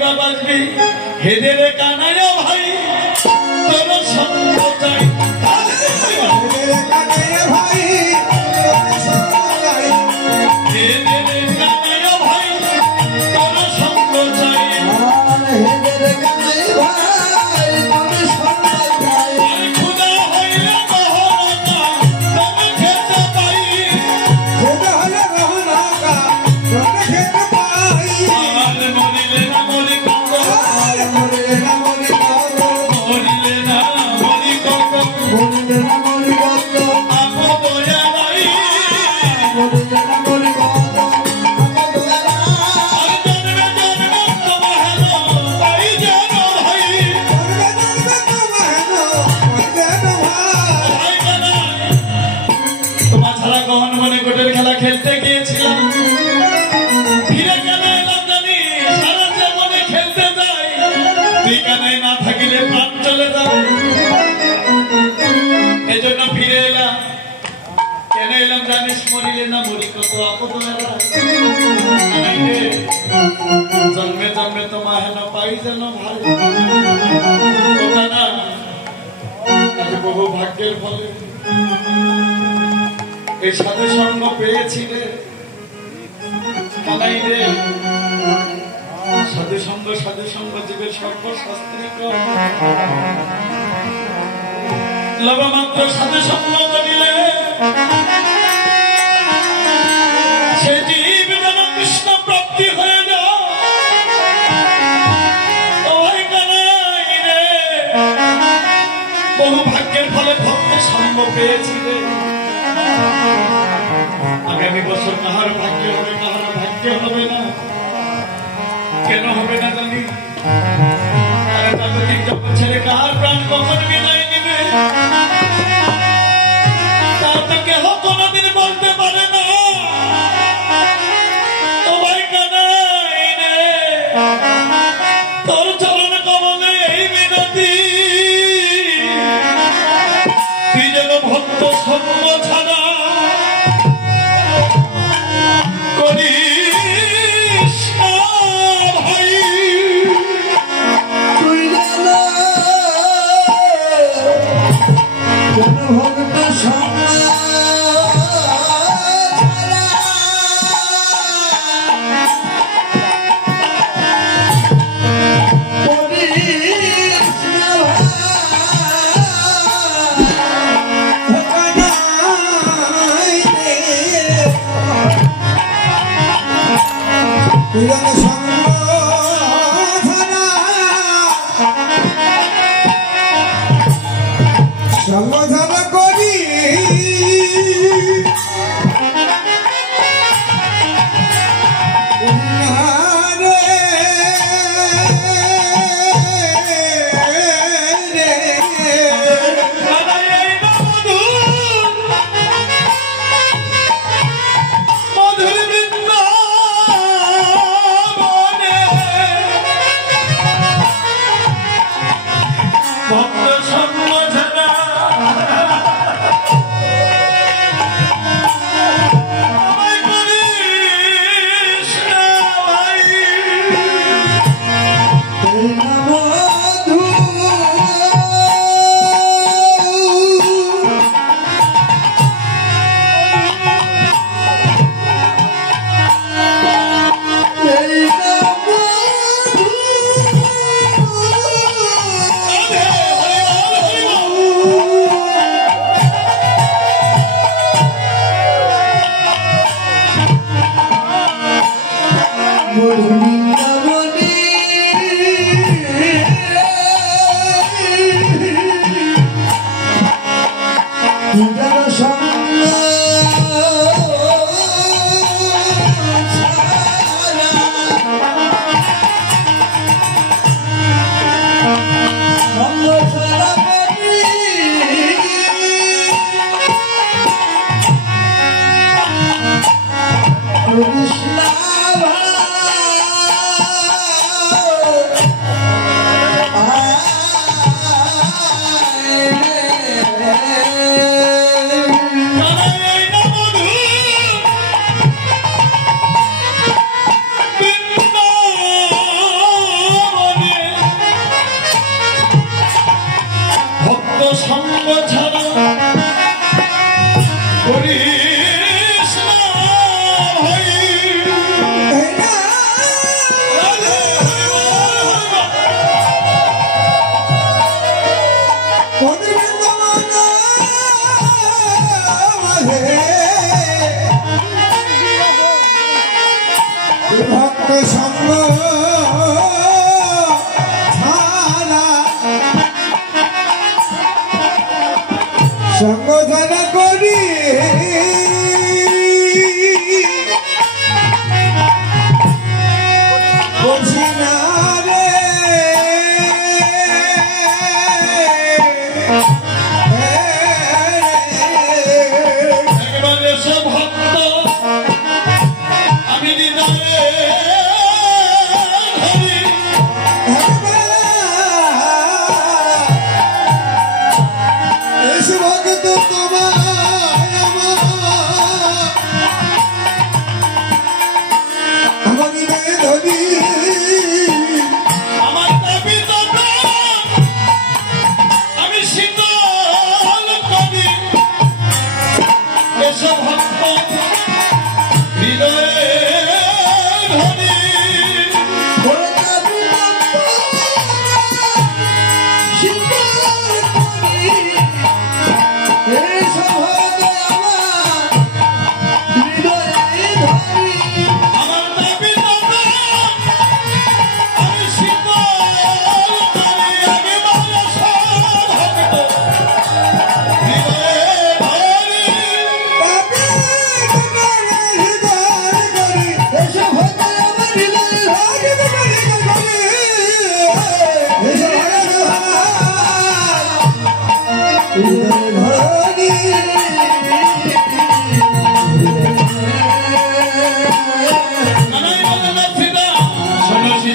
বা বাজবি হেদে রে কানাইয়া ভাই তোর সঙ্গ চাই হেদে রে কানাইয়া ভাই হেদে রে কানাইয়া ভাই তোর সঙ্গ চাই হেদে রে কানাইয়া ভাই তোর সঙ্গ চাই খুদা হইলে রহনা তোর খেতে পাই খুদা হইলে রহনা তোর খেতে পাই আর মরিলে না মরি কত মরিলে না মরি কত মরিলে না মরি কত মরিলে না মরি কত আপো বয়া ভাই মরিলে না মরি কত আপো বয়া আর জন্মে জন্মে তোমার পাই যেন ভাই জন্মে জন্মে তোমার পাই যেন ভাই তোমার ছাড়া কখন মনে কোটের খেলা খেলতে গিয়েছিলাম ফিরে কেন এলাম জানি সারা জীবনে খেলতে যাই তুই কানাই না থাকিলে প্রাণ চলে যায় এই জন্য ফিরে এলাম কেন এলাম জানিস মরিলে না মরি কত আপদ জন্মে জন্মে তোমার হেন পাই যেন ভাই ওটা না আজ বহু ভাগ্যের ফলে এই সাধু সঙ্গ পেয়েছিলে কানাই রে সাধু সঙ্গ জীবের সর্বশাস্ত্রিক লবমাত্র সাধু সঙ্গ করিলে সে জীব যেন কৃষ্ণ প্রাপ্তি হয়ে যায় ওই কানাই রে বহু ভাগ্যের ফলে ভক্ত সঙ্গ পেয়েছিলে আগামী বছর কাহার ভাগ্য হবে কাহার ভাগ্য হবে না কেন হবে না জানি আরে জাগতিক জগৎ ছেড়ে কাহার প্রাণ কখন বিদায় নিবে তা তো কেহ কোনদিন বলতে পারে না ও ভাই কানাই রে তোর চরণ কমলে এই বিনতি তুই যেন ভক্ত সঙ্গ ছাড়া করিস না ভাই তুই যেন ভক্ত সঙ্গ সমাধান করি মধুর বৃন্দাবন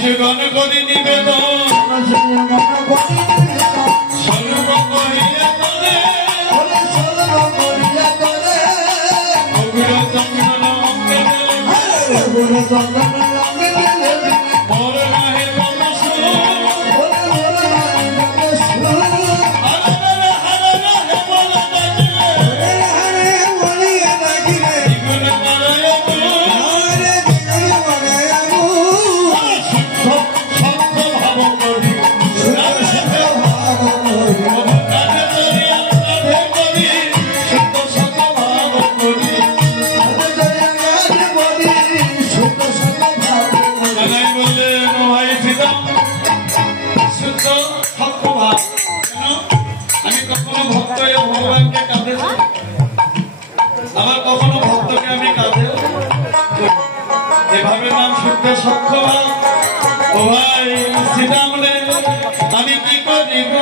যুগন করি নিবেদন সর্ব করিয়া করে অগুর চন্দন অঙ্গে মোর রাহে বনসু আমার কখনো ভক্তকে আমি কাঁদে এভাবে নাম শুনতে সক্ষম ও ভাই শ্রীরামরে আমি কি করিব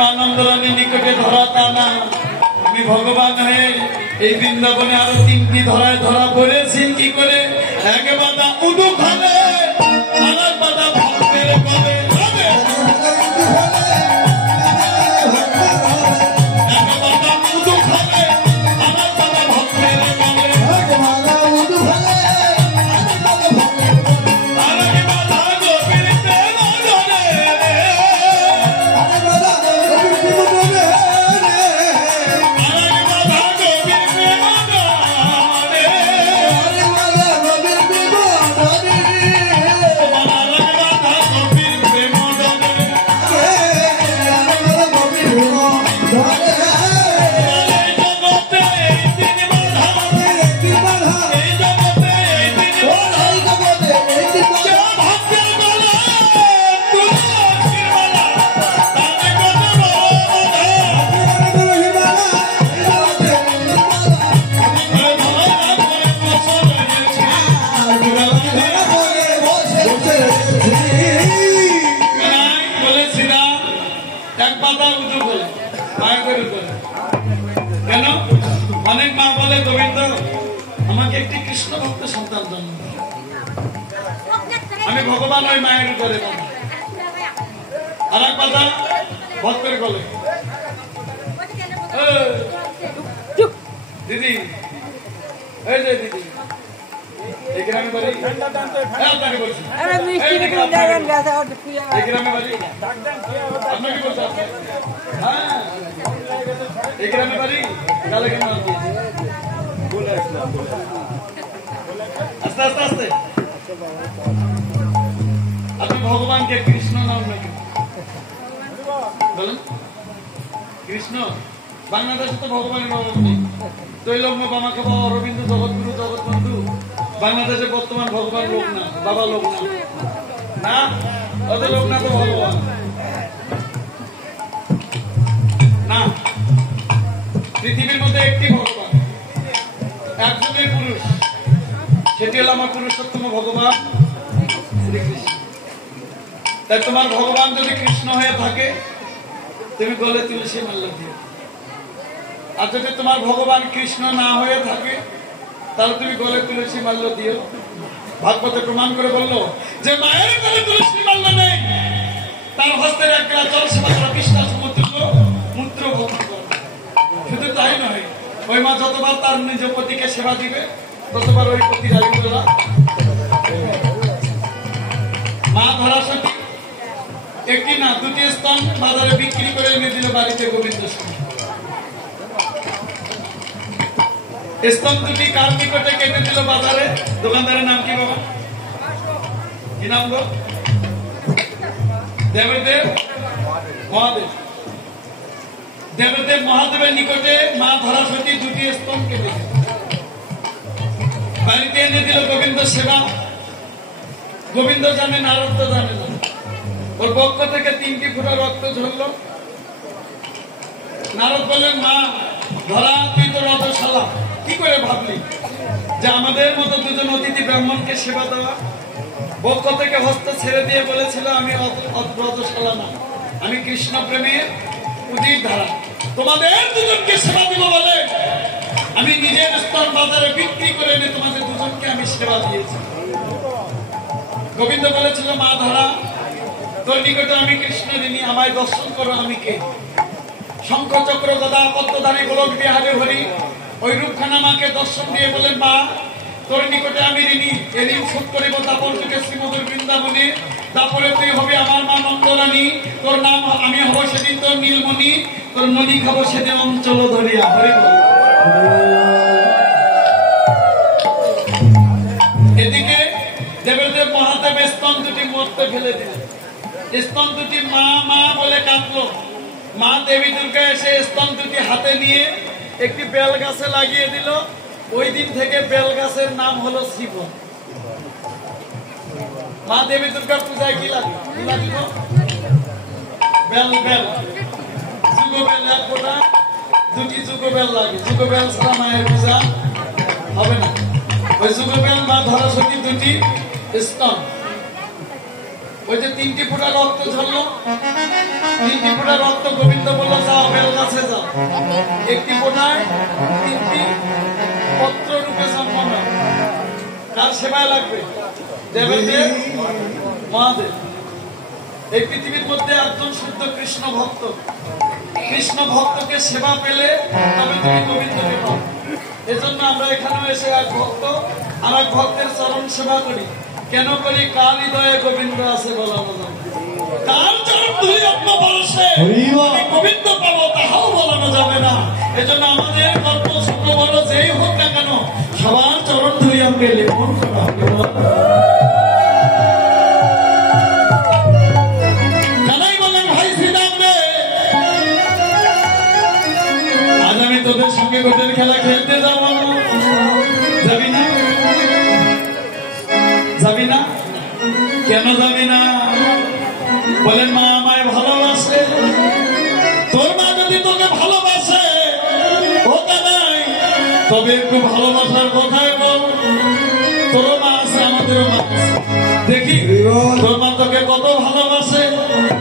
মানন্দরানী নিকটে ধরা তা না আমি ভগবান হয়ে এই বৃন্দাবনে আরো 3টি ধরায় ধরা পড়েছি কি করে এক বাদা উদু খালে আরেক বাদা ভক্তের কবে ভগবান ওই মায়ের উপরে আর এক কথা ভক্তের গলে দিদি এই যে দিদি এই গ্রামে বাড়ি আপনাকে বলছি এই গ্রামে বাড়ি আপনাকে বলছি হ্যাঁ এই গ্রামে বাড়ি কালে কেন আস্তে আস্তে আস্তে আপনি ভগবানকে কৃষ্ণ নাম নাকি বলুন কৃষ্ণ বাংলাদেশে তো ভগবানের অভাব নেই তৈলম্য বামা খাবা অরবিন্দ জগৎগুরু জগৎবন্ধু বাংলাদেশে বর্তমান ভগবান লোক না বাবা লোক না অত লোক না তো ভগবান না পৃথিবীর মধ্যে একটি ভগবান একজনের পুরুষ সেটি হলো আমার পুরুষোত্তম ভগবান শ্রীকৃষ্ণ তাই তোমার ভগবান যদি কৃষ্ণ হয়ে থাকে তুমি গলে তুলসী মাল্য দিও আর যদি তোমার ভগবান কৃষ্ণ না হয়ে থাকে তাহলে তুমি গলে তুলসী মাল্য দিও ভাগবতে প্রমাণ করে বললো যে মায়ের গলে তুলসী মাল্য নেই তার হস্তের এক গ্লাস জল সেবা করা কৃষ্ণ সমুদ্র মূত্র ভক্ষণ করে শুধু তাই নয় ওই মা যতবার তার নিজ পতিকে সেবা দিবে ততবার ওই পতি রাজি বলা মা ধরা সতী একটি না দুটি স্তন বাজারে বিক্রি করে এনে দিল বাড়িতে গোবিন্দ স্তন দুটি কার নিকটে কেটে দিল বাজারে দোকানদারের নাম কি বাবা কি নাম গো দেবদেব মহাদেব দেবদেব মহাদেবের নিকটে মা ধরাসতী দুটি স্তন কেটে দিল বাড়িতে এনে দিল গোবিন্দ সেবা গোবিন্দ জানে নারদ তো জানে না ওর পক্ষ থেকে 3টি ফোঁটা রক্ত ঝরলো নারদ বললেন মা ধরা তুই তো রজশালা কি করে ভাবলি যে আমাদের মতো দুজন অতিথি ব্রাহ্মণকে সেবা দেওয়া পক্ষ থেকে হস্ত ছেড়ে দিয়ে বলেছিল আমি রজশালা না আমি কৃষ্ণ প্রেমের উদির ধারা তোমাদের দুজনকে সেবা দিব বলে আমি নিজের স্তন বাজারে বিক্রি করে এনে তোমাদের দুজনকে আমি সেবা দিয়েছি গোবিন্দ বলেছিল মা ধরা তোর নিকটে আমি কৃষ্ণ ঋণী আমায় দর্শন করো আমি কে শঙ্খ চক্র গদা পদ্মধারী গোলক বিহারে হরি ওই রূপখানা মাকে দর্শন দিয়ে বলেন মা তোর নিকটে আমি ঋণী এ ঋণ শোধ করিব তারপর যুগে শ্রীমধুর বৃন্দাবনে তারপরে তুই হবে আমার মা মঙ্গলানী তোর নাম আমি হব সেদিন তোর নীলমণি তোর মণি খাবো সেদিন অঞ্চল ধরিয়া হরি বল এদিকে দেবদেব মহাদেব স্তন দুটি মরতে ফেলে দিলেন স্তন দুটি মা মা বলে কাঁদলো মা দেবী দুর্গা এসে স্তন দুটি হাতে নিয়ে একটি বেল গাছে লাগিয়ে দিল ওই দিন থেকে বেল গাছের নাম হলো শিব মা দেবী দুর্গার পূজায় কি লাগে বেল বেল যুগ বেল এক ফোঁটা দুটি যুগ বেল লাগে যুগ বেল ছাড়া মায়ের পূজা হবে না ওই যুগ বেল মা ধরা সতী দুটি স্তন ওই যে 3টি ফোঁটা রক্ত ঝরলো 3টি ফোঁটা রক্ত গোবিন্দ বললো যাও বেল গাছে যাও একটি ফোঁটায় 3টি পত্র রূপে জন্ম নাও কার সেবায় লাগবে দেবদেব মহাদেব এই পৃথিবীর মধ্যে একজন শুদ্ধ কৃষ্ণ ভক্তকে সেবা পেলে তবে তুমি গোবিন্দকে পাও এজন্য আমরা এখানে এসে এক ভক্ত আর এক ভক্তের চরণ সেবা করি কেন করি কার হৃদয়ে গোবিন্দ আছে বলা বোঝা কার চরণ ধুলি আত্মবর্ষে গোবিন্দ পাবো তাহাও বলানো যাবে না এজন্য আমাদের গল্প ছোট বড় যেই হোক না কেন সবার চরণ ধুলি আমাকে লেপন করা জানাই বলেন ভাই শ্রীরাম রে আজ আমি তোদের সঙ্গে গোটের খেলা খেলতে যাবো যাবি না যাবি না কেন যাবি না বলেন মা আমায় ভালোবাসে তোর মা যদি তোকে ভালোবাসে ওটা নাই তবে একটু ভালোবাসার কথাই বল তোর মা আছে আমাদেরও মা দেখি তোর মা তোকে কত ভালোবাসে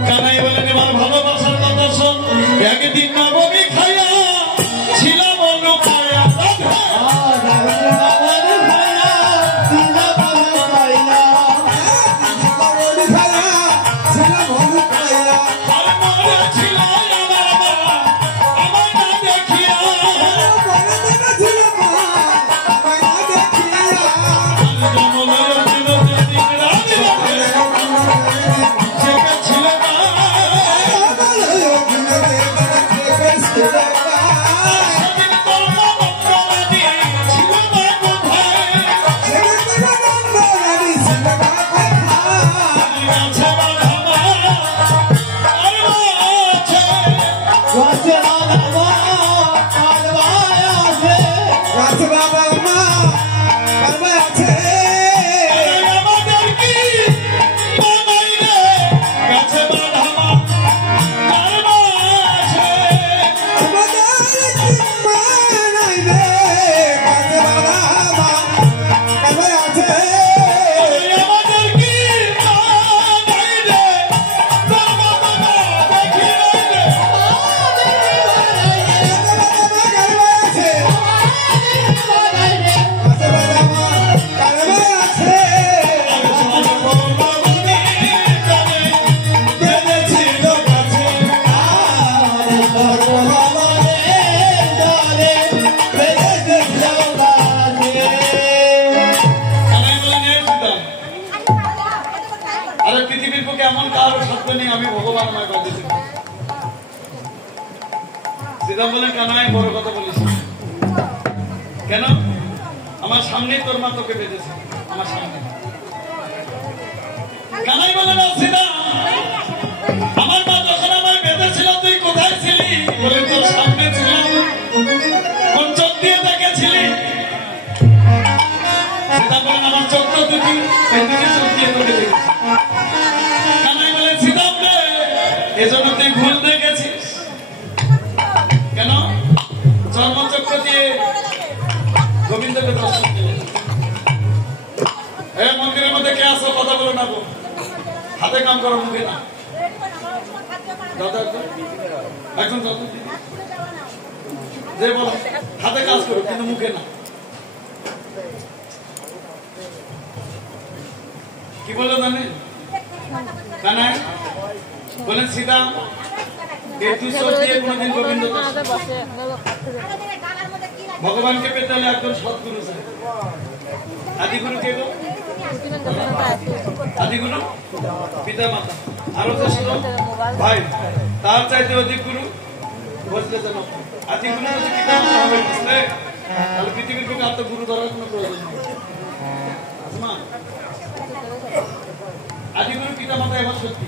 কানাই বলেন এবার ভালোবাসার কথা শোন একদিন না বমি খাইয়া ছিলাম অন্য খাইয়া পৃথিবীর বুকে এমন কারো সাধ্য নেই আমি ভগবান আমায় বাঁধিয়েছি। শ্রীরাম বলেন কানাই বড় কথা বলিস কেন? আমার সামনে তোর মা তোকে বেঁধেছে, আমার সামনে। কানাই বলে না শ্রীরাম, আমার মা যখন আমায় বেঁধেছিল তুই কোথায় ছিলি? বলে তোর সামনে ছিলাম। কোন চোখ দিয়ে দেখেছিলি? শ্রীরাম বলেন আমার চোখ তো দুটি, এদিকে চোখ দিয়ে তোকে দেখেছি। কানাই বলে শ্রীরাম রে, এজন্য তুই ভুল দেখেছিস। কেন? চর্মচক্র দিয়ে গোবিন্দকে দর্শন দিলেন। মন্দিরের মধ্যে কে আসো? কথা বলো না গো, হাতে কাম করো, মুখে না। একজন যে বলো হাতে কাজ করো কিন্তু মুখে না। কি বললো জানেন? কানাই বলেন সীতা কোনদিন গোবিন্দ ভগবানকে পেতে হলে একজন সৎগুরু চাই। আদিগুরু কে গো? আদিগুরু পিতা মাতা, আরো ভাই, তার চাইতে অধিক গুরু বসলে যেন। আদিগুরু যদি পিতা মাতা হবে বুঝলে, তাহলে পৃথিবীর বুকে আর তো গুরু ধরার কোনো প্রয়োজন নেই। আদিগুরু পিতা মাতা এবার সত্যি